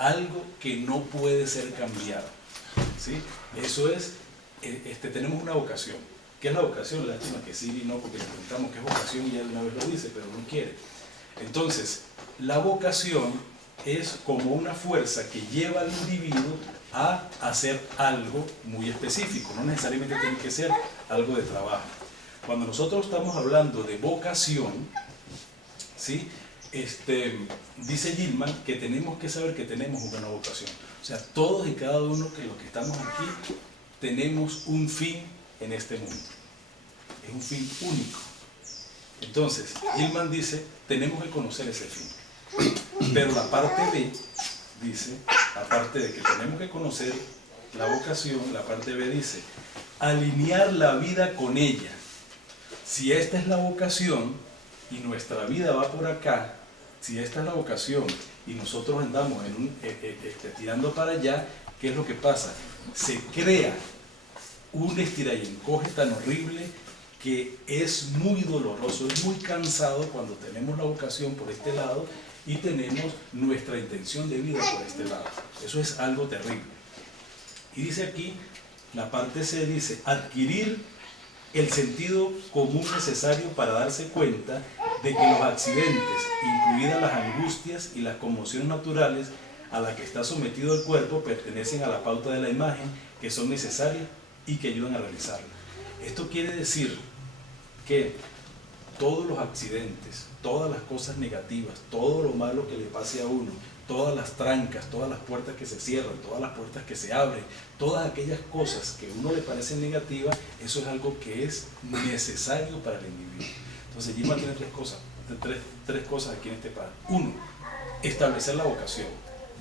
algo que no puede ser cambiado, ¿sí? Eso es, tenemos una vocación. ¿Qué es la vocación? Lástima que Siri no, porque le preguntamos qué es vocación y él una vez lo dice, pero no quiere. Entonces, la vocación es como una fuerza que lleva al individuo a hacer algo muy específico, no necesariamente tiene que ser algo de trabajo. Cuando nosotros estamos hablando de vocación, ¿sí? Dice Gilman que tenemos que saber que tenemos una vocación. O sea, todos y cada uno de los que estamos aquí tenemos un fin en este mundo. Es un fin único. Entonces, Gilman dice, tenemos que conocer ese fin. Pero la parte B dice, aparte de que tenemos que conocer la vocación, la parte B dice, alinear la vida con ella. Si esta es la vocación y nuestra vida va por acá, si esta es la vocación y nosotros andamos tirando para allá, ¿qué es lo que pasa? Se crea un estira y encoge tan horrible que es muy doloroso, es muy cansado cuando tenemos la vocación por este lado y tenemos nuestra intención de vida por este lado. Eso es algo terrible. Y dice aquí, la parte C dice, adquirir el sentido común necesario para darse cuenta de que los accidentes, incluidas las angustias y las conmociones naturales a las que está sometido el cuerpo, pertenecen a la pauta de la imagen, que son necesarias y que ayudan a realizarla. Esto quiere decir que todos los accidentes, todas las cosas negativas, todo lo malo que le pase a uno, todas las trancas, todas las puertas que se cierran, todas las puertas que se abren, todas aquellas cosas que a uno le parecen negativas, eso es algo que es necesario para el individuo. Entonces, Gilman tiene tres cosas aquí en este párrafo. 1, establecer la vocación.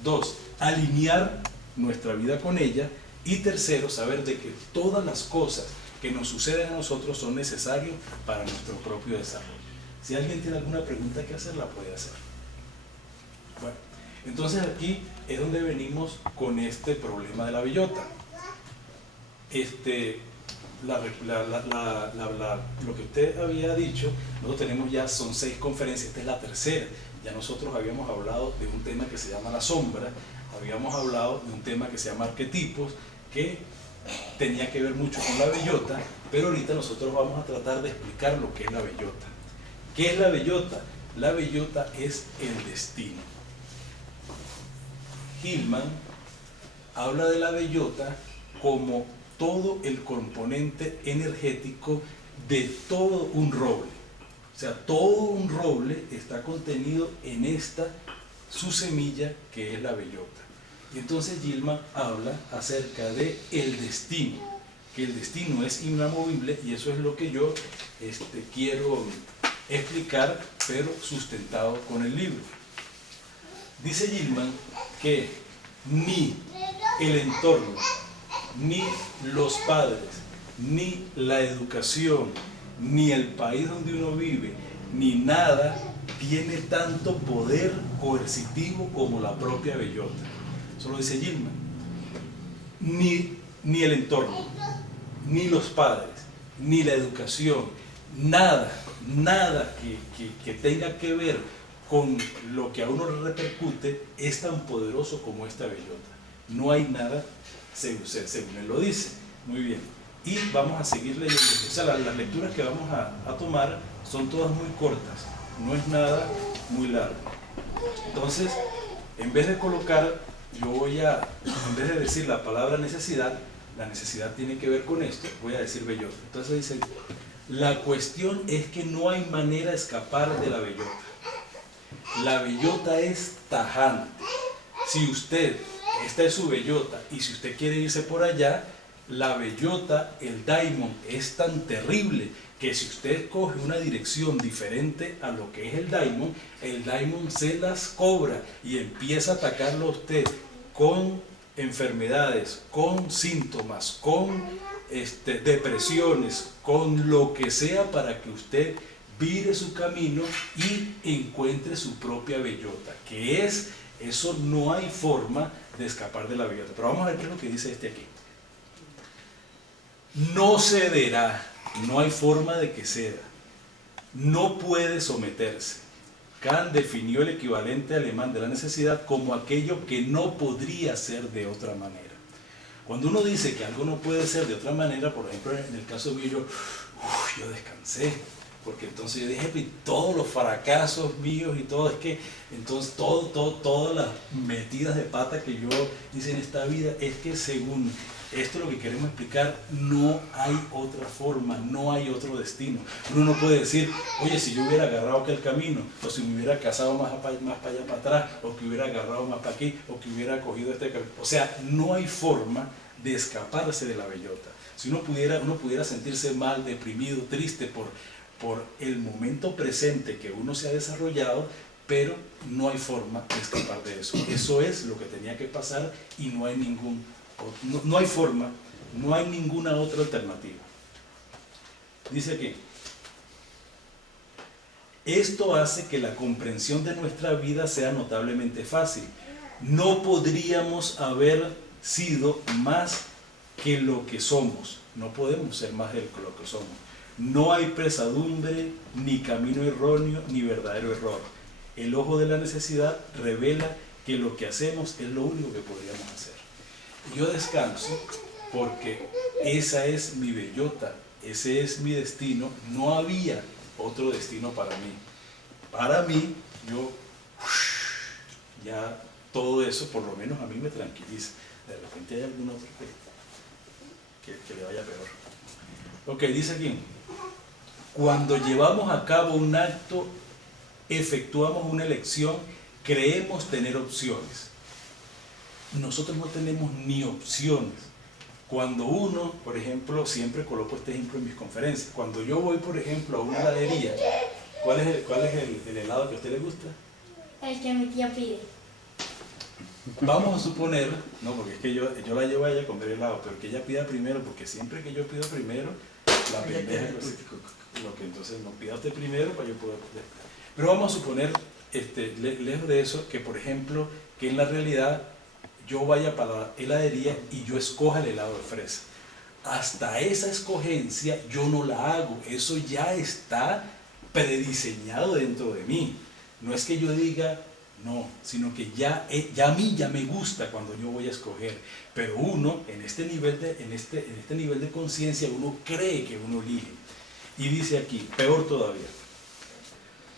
2, alinear nuestra vida con ella. Y 3, saber de que todas las cosas que nos suceden a nosotros son necesarias para nuestro propio desarrollo. Si alguien tiene alguna pregunta que hacer, la puede hacer. Bueno, entonces aquí es donde venimos con este problema de la bellota. Lo que usted había dicho, nosotros tenemos ya, son 6 conferencias, esta es la tercera. Ya nosotros habíamos hablado de un tema que se llama la sombra, habíamos hablado de un tema que se llama arquetipos, que tenía que ver mucho con la bellota, pero ahorita nosotros vamos a tratar de explicar lo que es la bellota. ¿Qué es la bellota? La bellota es el destino. Gilman habla de la bellota como todo el componente energético de todo un roble. O sea, todo un roble está contenido en su semilla, que es la bellota. Y entonces Gilman habla acerca de el destino, que el destino es inamovible, y eso es lo que yo quiero explicar, pero sustentado con el libro. Dice Gilman que ni el entorno, ni los padres, ni la educación, ni el país donde uno vive, ni nada tiene tanto poder coercitivo como la propia bellota. Eso lo dice Gilman. Ni el entorno, ni los padres, ni la educación, nada que tenga que ver con lo que a uno le repercute es tan poderoso como esta bellota. No hay nada, según él lo dice. Muy bien. Y vamos a seguir leyendo. O sea, las lecturas que vamos a tomar son todas muy cortas, no es nada muy largo. Entonces, en vez de colocar, en vez de decir la palabra necesidad, la necesidad tiene que ver con esto, voy a decir bellota. Entonces dice, la cuestión es que no hay manera de escapar de la bellota. La bellota es tajante. Si esta es su bellota, y si usted quiere irse por allá, la bellota, el daimon, es tan terrible que si usted coge una dirección diferente a lo que es el daimon se las cobra y empieza a atacarlo a usted con enfermedades, con síntomas, con depresiones, con lo que sea, para que usted vire su camino y encuentre su propia bellota, que es, eso no hay forma de escapar de la bellota. Pero vamos a ver qué es lo que dice aquí. No cederá, no hay forma de que ceda, no puede someterse, Kant definió el equivalente alemán de la necesidad como aquello que no podría ser de otra manera. Cuando uno dice que algo no puede ser de otra manera, por ejemplo, en el caso mío, yo descansé, porque entonces yo dije, pues, todos los fracasos míos y todo, es que entonces todas las metidas de pata que yo hice en esta vida, es que según esto lo que queremos explicar, no hay otra forma, no hay otro destino. Uno no puede decir, oye, si yo hubiera agarrado aquel camino, o si me hubiera casado más para allá para atrás, o que hubiera agarrado más para aquí, o que hubiera cogido este camino. O sea, no hay forma de escaparse de la bellota. Si uno pudiera sentirse mal, deprimido, triste por el momento presente que uno se ha desarrollado, pero no hay forma de escapar de eso. Eso es lo que tenía que pasar y no hay no hay forma, no hay ninguna otra alternativa. Dice aquí, esto hace que la comprensión de nuestra vida sea notablemente fácil. No podríamos haber sido más que lo que somos. No podemos ser más de lo que somos. No hay pesadumbre, ni camino erróneo, ni verdadero error. El ojo de la necesidad revela que lo que hacemos es lo único que podríamos hacer. Yo descanso porque esa es mi bellota, ese es mi destino. No había otro destino para mí. Para mí, ya todo eso por lo menos a mí me tranquiliza. De repente hay algún otro que le vaya peor. Ok, dice aquí, cuando llevamos a cabo un acto, efectuamos una elección, creemos tener opciones. Nosotros no tenemos ni opciones. Cuando uno, por ejemplo, siempre coloco este ejemplo en mis conferencias, cuando yo voy, por ejemplo, a una heladería, ¿cuál es el helado que a usted le gusta? El que mi tía pide. Vamos a suponer, no, porque es que yo la llevo a ella a comer helado, pero que ella pida primero, porque siempre que yo pido primero, la pendeja lo que entonces no pida usted primero para yo poder. Pero vamos a suponer, lejos de eso, que por ejemplo, que en la realidad yo vaya para la heladería y yo escoja el helado de fresa. Hasta esa escogencia yo no la hago, eso ya está prediseñado dentro de mí. No es que yo diga, no, sino que ya a mí ya me gusta cuando yo voy a escoger. Pero uno, en este nivel de conciencia, uno cree que uno elige. Y dice aquí, peor todavía,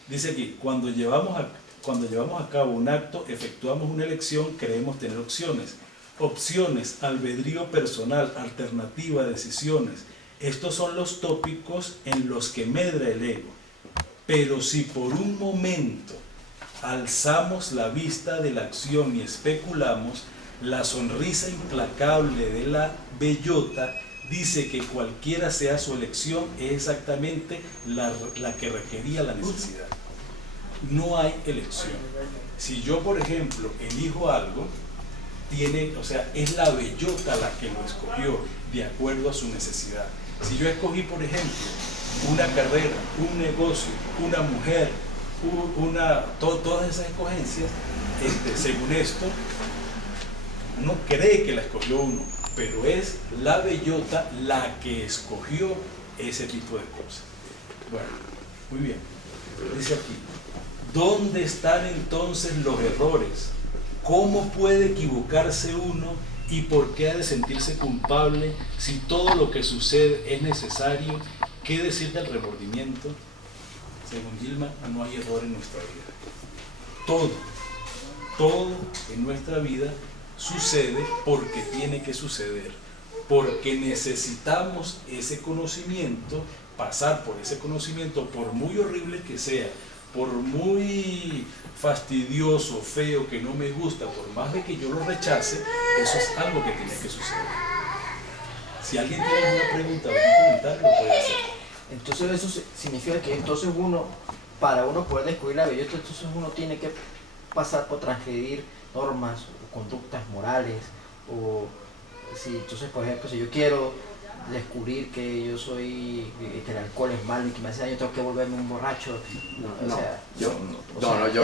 dice aquí, cuando llevamos a cabo un acto, efectuamos una elección, creemos tener opciones. Opciones, albedrío personal, alternativa, decisiones. Estos son los tópicos en los que medra el ego. Pero si por un momento alzamos la vista de la acción y especulamos, la sonrisa implacable de la bellota dice que cualquiera sea su elección es exactamente la que requería la necesidad. No hay elección. Si yo, por ejemplo, elijo algo, es la bellota la que lo escogió de acuerdo a su necesidad. Si yo escogí, por ejemplo, una carrera, un negocio, una mujer, todas esas escogencias, según esto, uno cree que la escogió uno, pero es la bellota la que escogió ese tipo de cosas. Bueno, muy bien. Dice aquí, ¿dónde están entonces los errores? ¿Cómo puede equivocarse uno y por qué ha de sentirse culpable si todo lo que sucede es necesario? ¿Qué decir del remordimiento? Según Gilman, no hay error en nuestra vida. Todo en nuestra vida sucede porque tiene que suceder, porque necesitamos ese conocimiento, pasar por ese conocimiento, por muy horrible que sea, por muy fastidioso, feo, que no me gusta, por más de que yo lo rechace, eso es algo que tiene que suceder. Si alguien tiene alguna pregunta o algún comentario, lo puede hacer. Entonces eso significa que entonces para uno poder descubrir la belleza, entonces uno tiene que pasar por transgredir normas o conductas morales, o si entonces, por ejemplo, si yo quiero descubrir que que el alcohol es malo y que me hace daño, tengo que volverme un borracho. Yo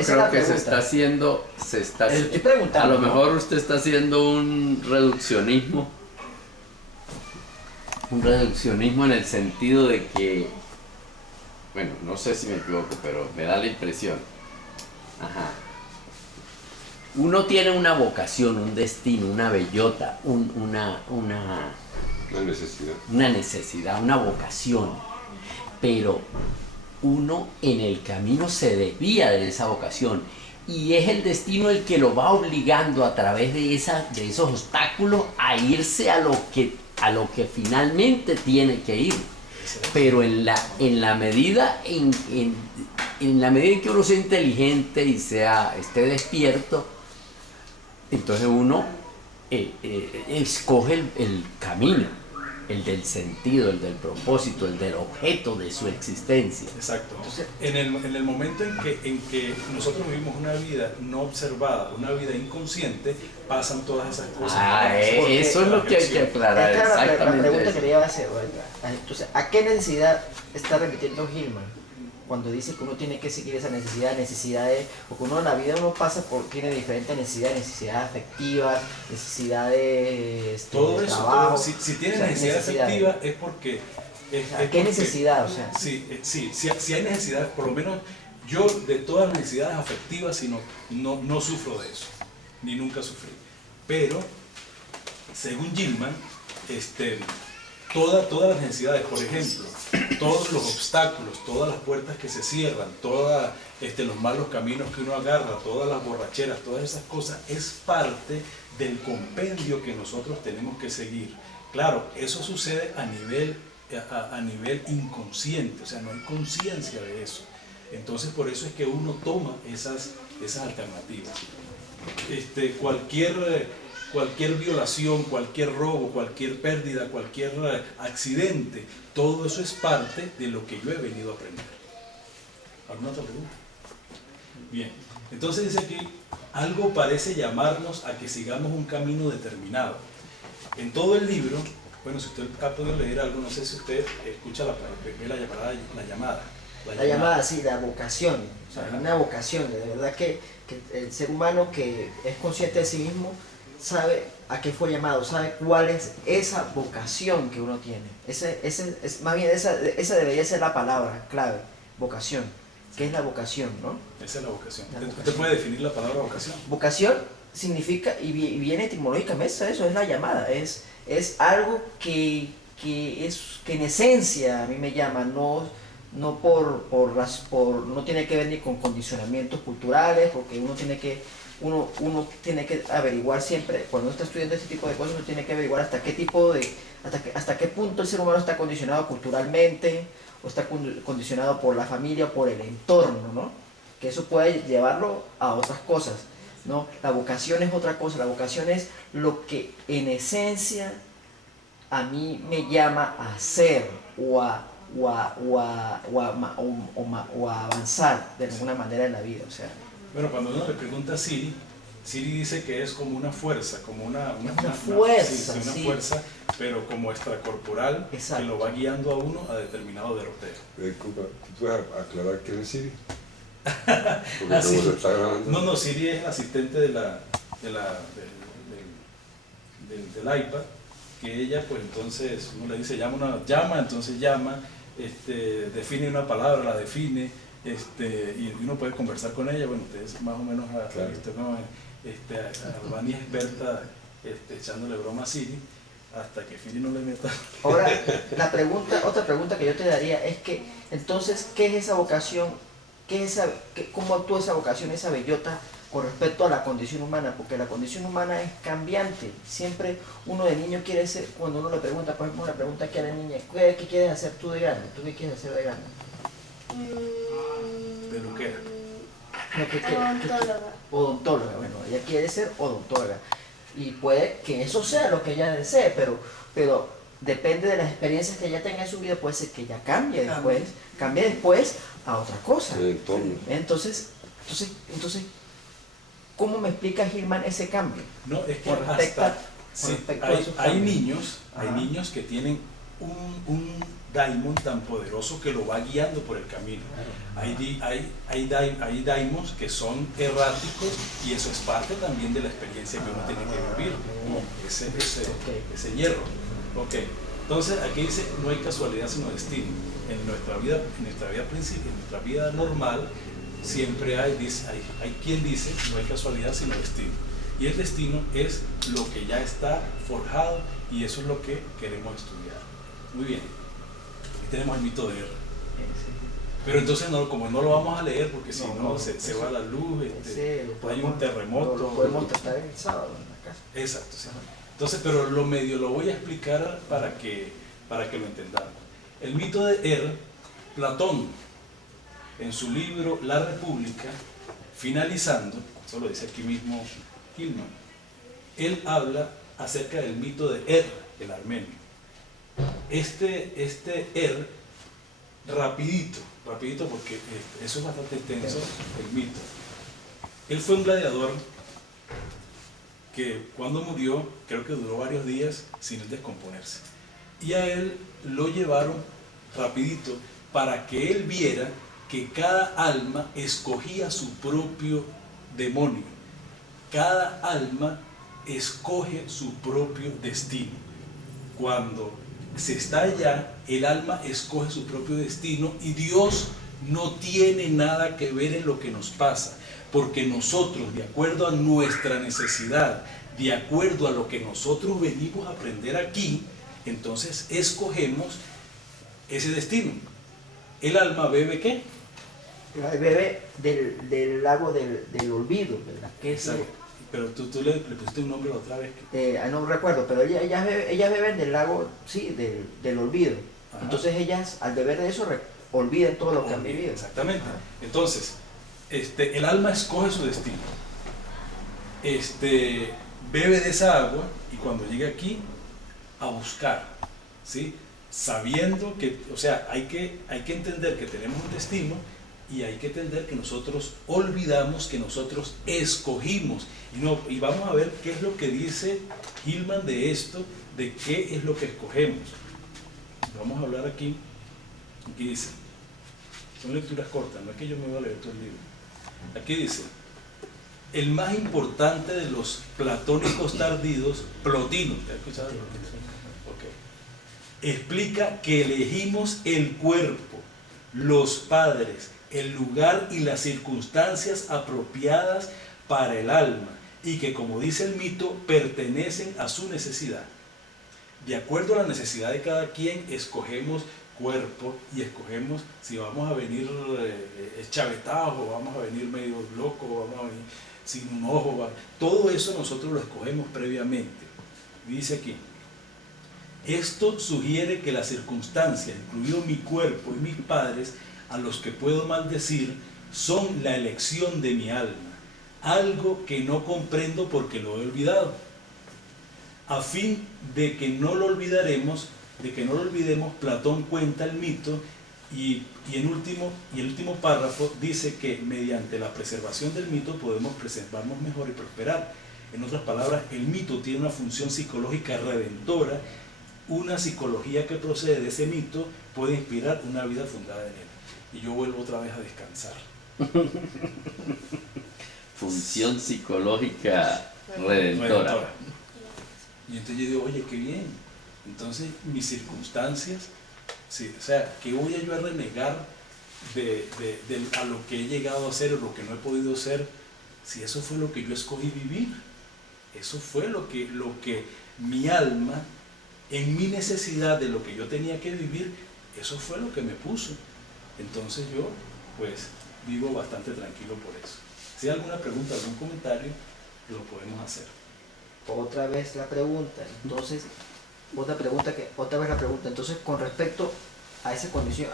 creo que se está haciendo, estoy preguntando, a lo mejor usted está haciendo un reduccionismo en el sentido de que, bueno, no sé si me equivoco, pero me da la impresión Ajá. Uno tiene una vocación, un destino, una bellota, una necesidad, una vocación, pero uno en el camino se desvía de esa vocación y es el destino el que lo va obligando a través de esos obstáculos a irse a lo que finalmente tiene que ir. Pero en la medida en que uno sea inteligente y esté despierto, entonces uno escoge el camino, el del sentido, el del propósito, el del objeto de su existencia. Exacto. Entonces, en el momento en que nosotros vivimos una vida no observada, una vida inconsciente, pasan todas esas cosas. Eso es lo que hay que aclarar. La pregunta que le iba a hacer ahorita. Entonces, ¿a qué necesidad está remitiendo Hillman cuando dice que uno tiene que seguir esa necesidades, porque uno en la vida tiene diferentes necesidades afectivas, necesidades todo de eso, trabajo? todo, si tiene necesidad afectiva es porque... ¿A qué necesidad? O sea, si hay necesidades, por lo menos yo de todas las necesidades afectivas, sino no sufro de eso, ni nunca sufrí. Pero, según Gilman, todas las necesidades, por ejemplo, todos los obstáculos, todas las puertas que se cierran, todos los malos caminos que uno agarra, todas las borracheras, todas esas cosas, es parte del compendio que nosotros tenemos que seguir. Claro, eso sucede a nivel inconsciente, o sea, no hay conciencia de eso. Entonces, por eso es que uno toma esas alternativas. Cualquier violación, cualquier robo, cualquier pérdida, cualquier accidente, todo eso es parte de lo que yo he venido a aprender. ¿Alguna otra pregunta? Bien, entonces dice aquí, algo parece llamarnos a que sigamos un camino determinado. En todo el libro, bueno, si usted ha podido leer algo, no sé si usted escucha la llamada, sí, la vocación. O sea, hay una vocación, de verdad que el ser humano que es consciente de sí mismo sabe a qué fue llamado, sabe cuál es esa vocación que uno tiene. Más bien esa debería ser la palabra clave, vocación. ¿Qué es la vocación, no? Esa es la vocación. ¿Usted puede definir la palabra vocación? Vocación significa, y viene etimológicamente, eso es la llamada, es algo que en esencia a mí me llama, no tiene que ver ni con condicionamientos culturales, porque uno tiene que averiguar siempre, cuando uno está estudiando este tipo de cosas, uno tiene que averiguar hasta qué punto el ser humano está condicionado culturalmente, o está condicionado por la familia o por el entorno, ¿no? Que eso puede llevarlo a otras cosas, ¿no? La vocación es otra cosa, la vocación es lo que en esencia a mí me llama a hacer o a avanzar de alguna manera en la vida, o sea. Bueno, cuando uno le pregunta a Siri dice que es como una fuerza, como una fuerza, pero como extracorporal. Exacto. Que lo va guiando a uno a determinado derrotero. Disculpa, ¿tú puedes aclarar quién es Siri? No, Siri es el asistente del iPad, que ella pues entonces uno le dice entonces llama, define una palabra, la define, y uno puede conversar con ella. Bueno, ustedes más o menos Albani es experta echándole broma a Siri hasta que Siri no le meta. Ahora, otra pregunta que yo te daría es que entonces, ¿qué es esa vocación? ¿Cómo actúa esa vocación, esa bellota con respecto a la condición humana? Porque la condición humana es cambiante. Siempre uno de niño quiere ser, cuando uno le pregunta, por ejemplo, una pregunta aquí a la niña, ¿qué quieres hacer tú de grande? ¿Tú qué quieres hacer de grande? Peluquera. Odontóloga. Bueno, ella quiere ser odontóloga. Y puede que eso sea lo que ella desee, pero depende de las experiencias que ella tenga en su vida, puede ser que ella cambie después a otra cosa. Entonces, ¿cómo me explica Hillman ese cambio? No, es que hay niños que tienen un daimon tan poderoso que lo va guiando por el camino. Hay daimons que son erráticos, y eso es parte también de la experiencia que uno tiene que vivir, ese hierro. Okay. Entonces aquí dice, no hay casualidad sino destino. En nuestra vida normal, siempre hay quien dice, no hay casualidad sino destino. Y el destino es lo que ya está forjado y eso es lo que queremos estudiar. Muy bien. Aquí tenemos el mito de Er. Pero entonces como no lo vamos a leer porque si no, se va la luz, hay un terremoto. Lo podemos tratar el sábado en la casa. Exacto, sí. Entonces, pero lo voy a explicar para que lo entendamos. El mito de Er, Platón, en su libro La República, finalizando, eso lo dice aquí mismo Hillman, él habla acerca del mito de Er, el armenio. Este Er, rapidito porque eso es bastante extenso, el mito. Él fue un gladiador que cuando murió, creo que duró varios días sin descomponerse. Y a él lo llevaron rapidito para que él viera que cada alma escogía su propio demonio. Cada alma escoge su propio destino. Cuando se está allá, el alma escoge su propio destino y Dios no tiene nada que ver en lo que nos pasa, porque nosotros, de acuerdo a nuestra necesidad, de acuerdo a lo que nosotros venimos a aprender aquí, entonces escogemos ese destino. ¿El alma bebe qué? Bebe del lago del olvido, ¿verdad? Que es pero tú le pusiste un nombre la otra vez. no recuerdo, pero ellas beben del lago, sí, del olvido. Ajá. Entonces ellas, al beber de eso, olvidan todo lo que han vivido. Exactamente. Entonces, el alma escoge su destino. Bebe de esa agua y cuando llega aquí, a buscar, ¿sí? Sabiendo que, o sea, hay que entender que tenemos un destino y hay que entender que nosotros olvidamos que nosotros escogimos. Y vamos a ver qué es lo que dice Hillman de esto, de qué es lo que escogemos. Vamos a hablar aquí. Aquí dice, son lecturas cortas, no es que yo me voy a leer todo el libro. Aquí dice, el más importante de los platónicos tardíos, Plotino, ¿te has escuchado? Okay. Explica que elegimos el cuerpo, los padres, el lugar y las circunstancias apropiadas para el alma y que, como dice el mito, pertenecen a su necesidad. De acuerdo a la necesidad de cada quien, escogemos cuerpo y escogemos si vamos a venir chavetados o vamos a venir medio locos o vamos a venir sin un ojo. Todo eso nosotros lo escogemos previamente. Dice aquí, esto sugiere que las circunstancias, incluido mi cuerpo y mis padres, a los que puedo maldecir, son la elección de mi alma, algo que no comprendo porque lo he olvidado. A fin de que no lo olvidemos, Platón cuenta el mito y el último párrafo dice que mediante la preservación del mito podemos preservarnos mejor y prosperar. En otras palabras, el mito tiene una función psicológica redentora. Una psicología que procede de ese mito puede inspirar una vida fundada en él. Y yo vuelvo otra vez a descansar. Función psicológica redentora. Y entonces yo digo, oye, qué bien. Entonces mis circunstancias, sí, o sea, ¿qué voy yo a renegar a lo que he llegado a ser o lo que no he podido ser? Si eso fue lo que yo escogí vivir, eso fue lo que mi alma, en mi necesidad de lo que yo tenía que vivir, eso fue lo que me puso. Entonces yo, pues, vivo bastante tranquilo por eso. Si hay alguna pregunta, algún comentario, lo podemos hacer. Otra vez la pregunta, entonces, otra vez la pregunta, entonces, con respecto a esa condición,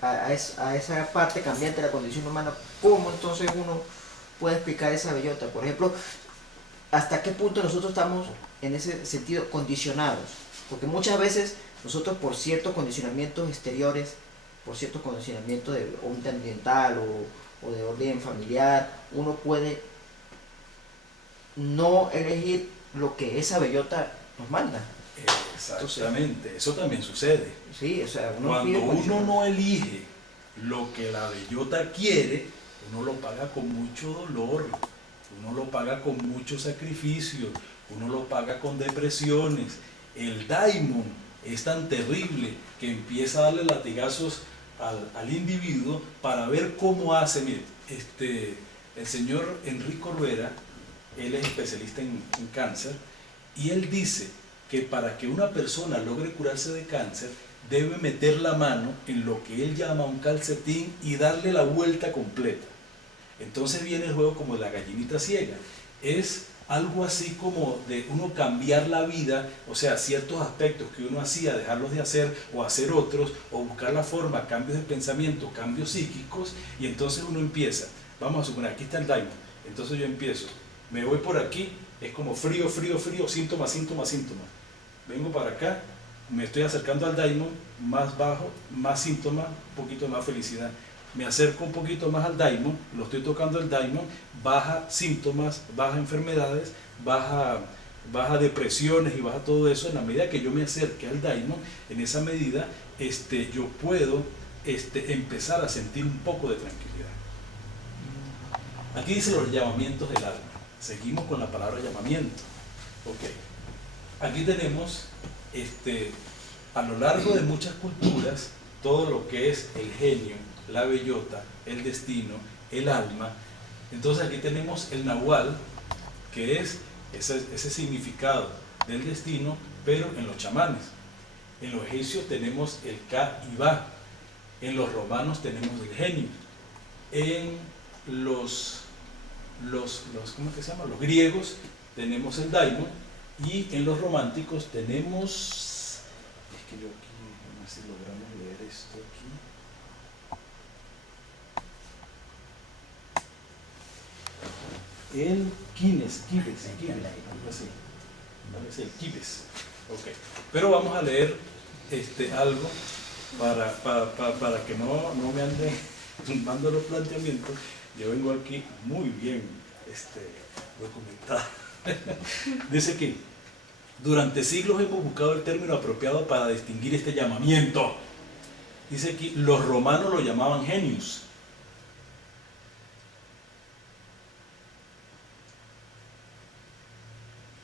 a esa parte cambiante de la condición humana, ¿cómo entonces uno puede explicar esa bellota? Por ejemplo, ¿hasta qué punto nosotros estamos en ese sentido condicionados? Porque muchas veces nosotros, por ciertos condicionamientos exteriores, por ciertos condicionamientos de orden ambiental o de orden familiar, uno puede no elegir lo que esa bellota nos manda. Exactamente, eso también sucede. Sí, o sea, cuando uno no elige lo que la bellota quiere, uno lo paga con mucho dolor, uno lo paga con mucho sacrificio, uno lo paga con depresiones. El daimon es tan terrible que empieza a darle latigazos al individuo para ver cómo hace. Mire, el señor Enrique Orbera, él es especialista en cáncer, y él dice que para que una persona logre curarse de cáncer, debe meter la mano en lo que él llama un calcetín y darle la vuelta completa. Entonces viene el juego como de la gallinita ciega. Es algo así como de uno cambiar la vida, o sea, ciertos aspectos que uno hacía, dejarlos de hacer o hacer otros, o buscar la forma, cambios de pensamiento, cambios psíquicos, y entonces uno empieza. Vamos a suponer, aquí está el Daimon, entonces yo empiezo, me voy por aquí, es como frío, frío, frío, síntomas, síntomas, síntomas. Vengo para acá, me estoy acercando al Daimon, más bajo, más síntomas, un poquito más felicidad. Me acerco un poquito más al Daimon, lo estoy tocando el Daimon, baja síntomas, baja enfermedades, baja depresiones y baja todo eso. En la medida que yo me acerque al Daimon, en esa medida yo puedo empezar a sentir un poco de tranquilidad. Aquí dice los llamamientos del alma. Seguimos con la palabra llamamiento. Ok. Aquí tenemos a lo largo de muchas culturas todo lo que es el genio, la bellota, el destino, el alma. Entonces aquí tenemos el nahual, que es ese significado del destino, pero en los chamanes. En los egipcios tenemos el Ka y Ba, en los romanos tenemos el genio, en los ¿cómo que se llama? Los griegos tenemos el daimon, y en los románticos tenemos, es que yo aquí, a ver si logramos leer esto aquí. El Kibes, algo así. Parece el Kibes. Ok. Pero vamos a leer algo para que no me anden tumbando los planteamientos. Yo vengo aquí muy bien documentado. Dice que durante siglos hemos buscado el término apropiado para distinguir este llamamiento. Dice que los romanos lo llamaban genius.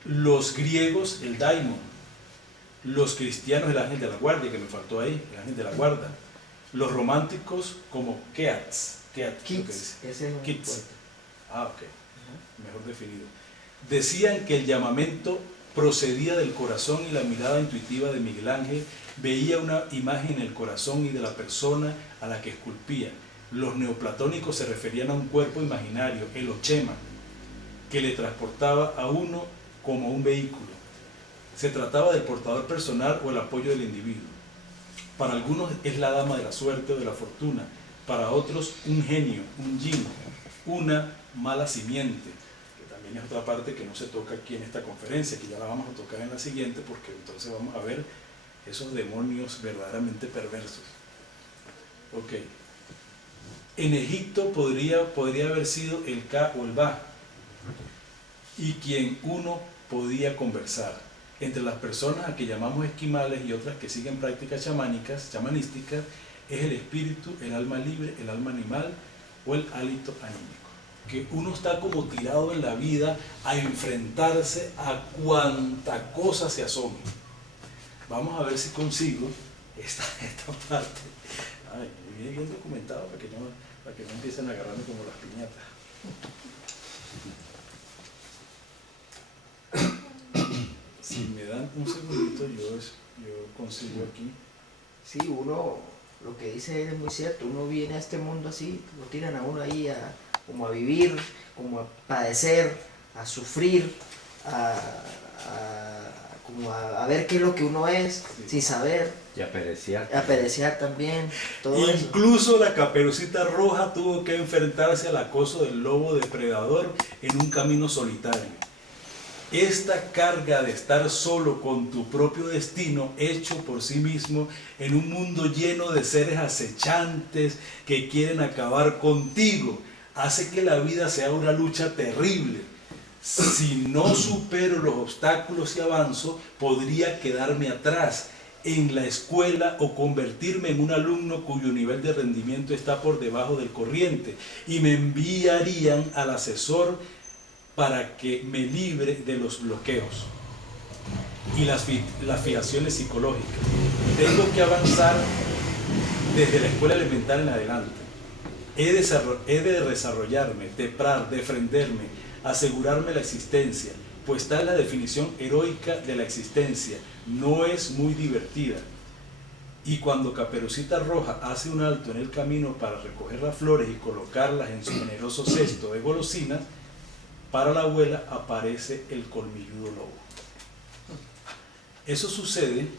Los griegos, el daimon. Los cristianos, el ángel de la guardia, que me faltó ahí, el ángel de la guarda. Los románticos como keats. Kids, ese es un Kids. poeta. Ah, ok. Mejor definido. Decían que el llamamiento procedía del corazón y la mirada intuitiva de Miguel Ángel veía una imagen en el corazón y de la persona a la que esculpía. Los neoplatónicos se referían a un cuerpo imaginario, el ochema, que le transportaba a uno como un vehículo. Se trataba del portador personal o el apoyo del individuo. Para algunos es la dama de la suerte o de la fortuna, para otros un genio, un yin, una mala simiente, que también es otra parte que no se toca aquí en esta conferencia, que ya la vamos a tocar en la siguiente, porque entonces vamos a ver esos demonios verdaderamente perversos. Ok. En Egipto podría haber sido el Ka o el Ba, y quien uno podía conversar. Entre las personas a que llamamos esquimales y otras que siguen prácticas chamanísticas, es el espíritu, el alma libre, el alma animal o el hálito anímico. Que uno está como tirado en la vida a enfrentarse a cuanta cosa se asome. Vamos a ver si consigo esta parte. Ay, bien documentado para que no empiecen a agarrarme como las piñatas. Si me dan un segundito, yo consigo aquí. Sí, uno, lo que dice él es muy cierto, uno viene a este mundo así, lo tiran a uno ahí como a vivir, como a padecer, a sufrir, como a ver qué es lo que uno es, Sí. sin saber, Y a pereciar. a perecear también, todo eso. Incluso la Caperucita Roja tuvo que enfrentarse al acoso del lobo depredador en un camino solitario. Esta carga de estar solo con tu propio destino hecho por sí mismo en un mundo lleno de seres acechantes que quieren acabar contigo hace que la vida sea una lucha terrible. Si no supero los obstáculos y avanzo, podría quedarme atrás en la escuela o convertirme en un alumno cuyo nivel de rendimiento está por debajo del corriente y me enviarían al asesor para que me libre de los bloqueos y las fijaciones psicológicas. Tengo que avanzar desde la escuela elemental en adelante. He de desarrollarme, defenderme, asegurarme la existencia, pues tal es la definición heroica de la existencia. No es muy divertida. Y cuando Caperucita Roja hace un alto en el camino para recoger las flores y colocarlas en su generoso cesto de golosinas, para la abuela aparece el colmilludo lobo. Eso sucede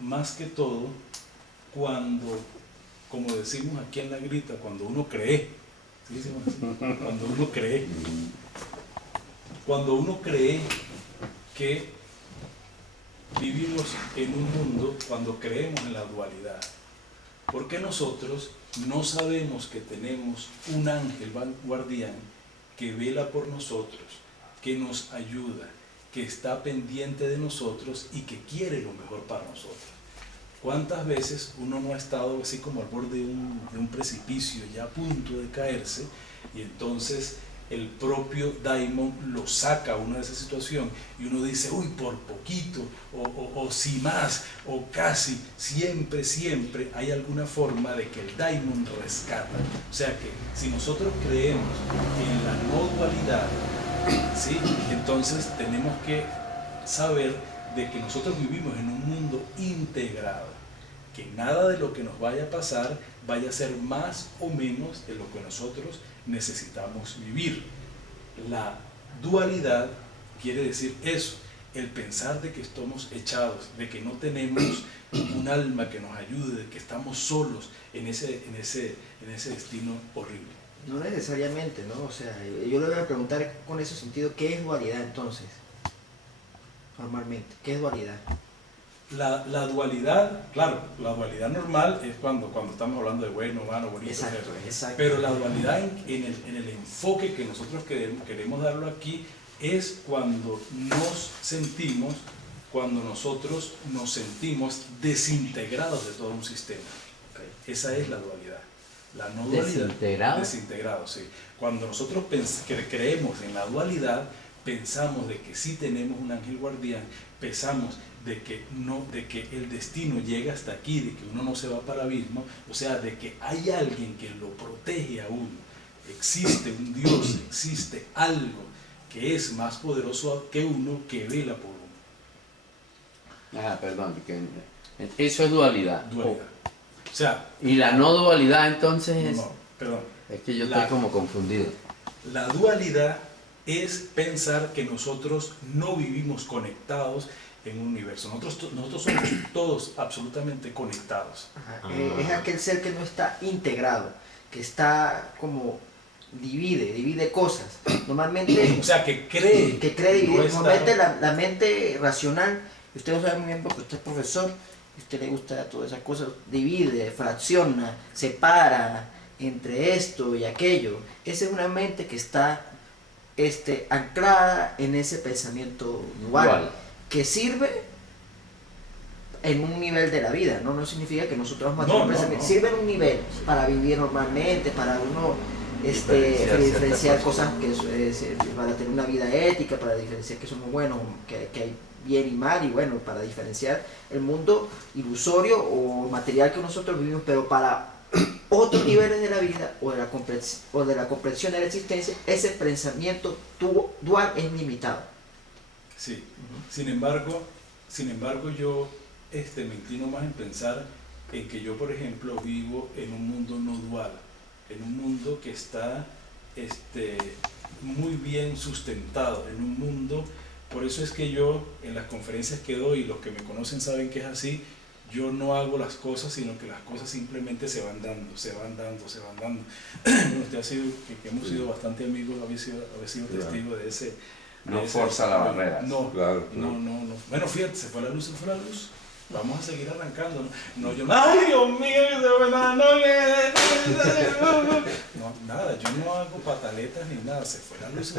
más que todo cuando, como decimos aquí en La Grita, cuando uno cree. ¿Sí decimos así? Cuando uno cree. Cuando uno cree que vivimos en un mundo, cuando creemos en la dualidad. Porque nosotros no sabemos que tenemos un ángel guardián que vela por nosotros, que nos ayuda, que está pendiente de nosotros y que quiere lo mejor para nosotros. ¿Cuántas veces uno no ha estado así como al borde de un precipicio, ya a punto de caerse, y entonces el propio daimon lo saca a uno de esa situación y uno dice, uy, por poquito, o si más, o casi, siempre hay alguna forma de que el daimon rescata? O sea que si nosotros creemos en la no dualidad, ¿sí?, entonces tenemos que saber de que nosotros vivimos en un mundo integrado, que nada de lo que nos vaya a pasar vaya a ser más o menos de lo que nosotros necesitamos vivir. La dualidad quiere decir eso, el pensar de que estamos echados, de que no tenemos un alma que nos ayude, de que estamos solos en ese destino horrible. No necesariamente, ¿no? O sea, yo le voy a preguntar con ese sentido, ¿qué es dualidad entonces? Normalmente, ¿qué es dualidad? La dualidad, claro, la dualidad normal es cuando estamos hablando de bueno, malo, bonito, Exacto, exacto. pero la dualidad en el enfoque que nosotros queremos darlo aquí es cuando nosotros nos sentimos desintegrados de todo un sistema. Esa es la dualidad. La no dualidad. Desintegrado, sí. Cuando nosotros creemos en la dualidad, pensamos de que sí tenemos un ángel guardián, pensamos de que el destino llega hasta aquí, de que uno no se va para el abismo, o sea, de que hay alguien que lo protege a uno, existe un Dios, existe algo que es más poderoso que uno, que vela por uno. Perdón, eso es dualidad. Dualidad. O sea, y la no dualidad entonces perdón. Es que yo estoy como confundido. La dualidad es pensar que nosotros no vivimos conectados en un universo. Nosotros somos todos absolutamente conectados. Es aquel ser que no está integrado, que está como divide cosas. Normalmente, o sea, que cree dividir. No Normalmente la mente racional, y usted lo sabe muy bien porque usted es profesor, y a usted le gusta todas esas cosas, divide, fracciona, separa entre esto y aquello. Esa es una mente que está anclada en ese pensamiento dual, que sirve en un nivel de la vida, no significa que nosotros vamos a tener un pensamiento, sirve en un nivel para vivir normalmente, para uno diferenciar cosas, para tener una vida ética, para diferenciar que somos buenos, que hay bien y mal, y bueno, para diferenciar el mundo ilusorio o material que nosotros vivimos, pero para otros niveles de la vida o de la comprensión de la existencia, ese pensamiento dual es limitado. Sí. Sin embargo yo me inclino más en pensar en que yo, por ejemplo, vivo en un mundo no dual, en un mundo que está muy bien sustentado, en un mundo. Por eso es que yo en las conferencias que doy, los que me conocen saben que es así, yo no hago las cosas, sino que las cosas simplemente se van dando. Usted que hemos sido bastante amigos, había sido testigo de ese. No forza la barrera. No. No. Bueno, fíjate, se fue la luz. Vamos a seguir arrancando. No, ¡ay, Dios mío! No, nada, yo no hago pataletas ni nada. Se fue la luz.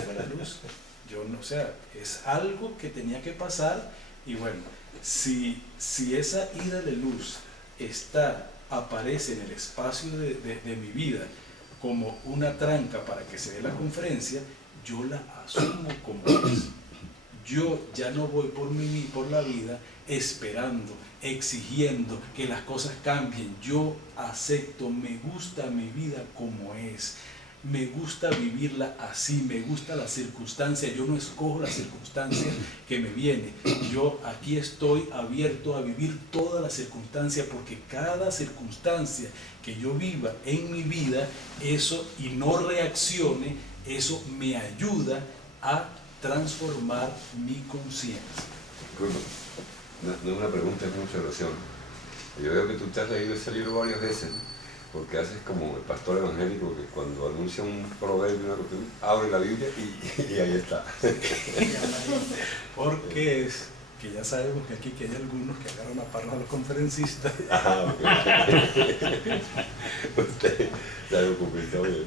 Yo no, o sea, es algo que tenía que pasar, y bueno, si esa ida de luz aparece en el espacio de mi vida como una tranca para que se dé la conferencia, yo la asumo como es. Yo ya no voy por la vida esperando, exigiendo que las cosas cambien. Yo acepto, me gusta mi vida como es. Me gusta vivirla así, me gusta la circunstancia, yo no escojo la circunstancia que me viene. Yo aquí estoy abierto a vivir todas las circunstancias, porque cada circunstancia que yo viva en mi vida, eso y no reaccione, eso me ayuda a transformar mi conciencia. Bueno, no es una pregunta, es una observación. Yo veo que tú te has leído ese libro varias veces, porque haces como el pastor evangélico que cuando anuncia un proverbio, una cuestión, abre la Biblia y ahí está. Porque es que ya sabemos que aquí que hay algunos que agarran a parra a los conferencistas. Ajá, ok. Usted se ha documentado bien.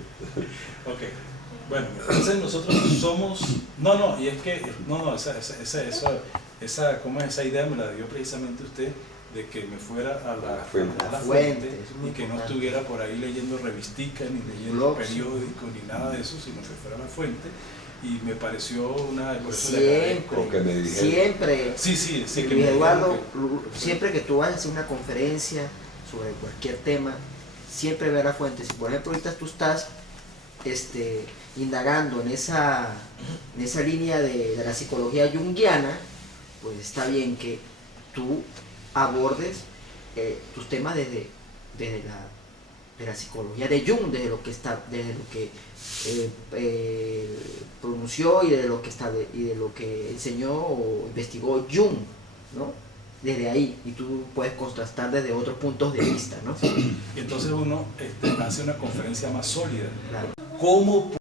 Ok, bueno, entonces nosotros somos, y es que, esa idea me la dio precisamente usted, de que me fuera a la fuente y que no estuviera por ahí leyendo revisticas, ni leyendo periódicos, ni nada de eso, sino que fuera a la fuente. Y me pareció por eso le agradezco. Siempre, sí, que Luis Eduardo, siempre que tú vas a hacer una conferencia sobre cualquier tema, siempre ve a la fuente. Si por ejemplo ahorita tú estás indagando en esa línea de la psicología junguiana, pues está bien que tú abordes tus temas desde la psicología de Jung, desde lo que pronunció y de lo que enseñó o investigó Jung, ¿no? Desde ahí, y tú puedes contrastar desde otros puntos de vista, ¿no? Y entonces uno hace una conferencia más sólida. Claro. ¿Cómo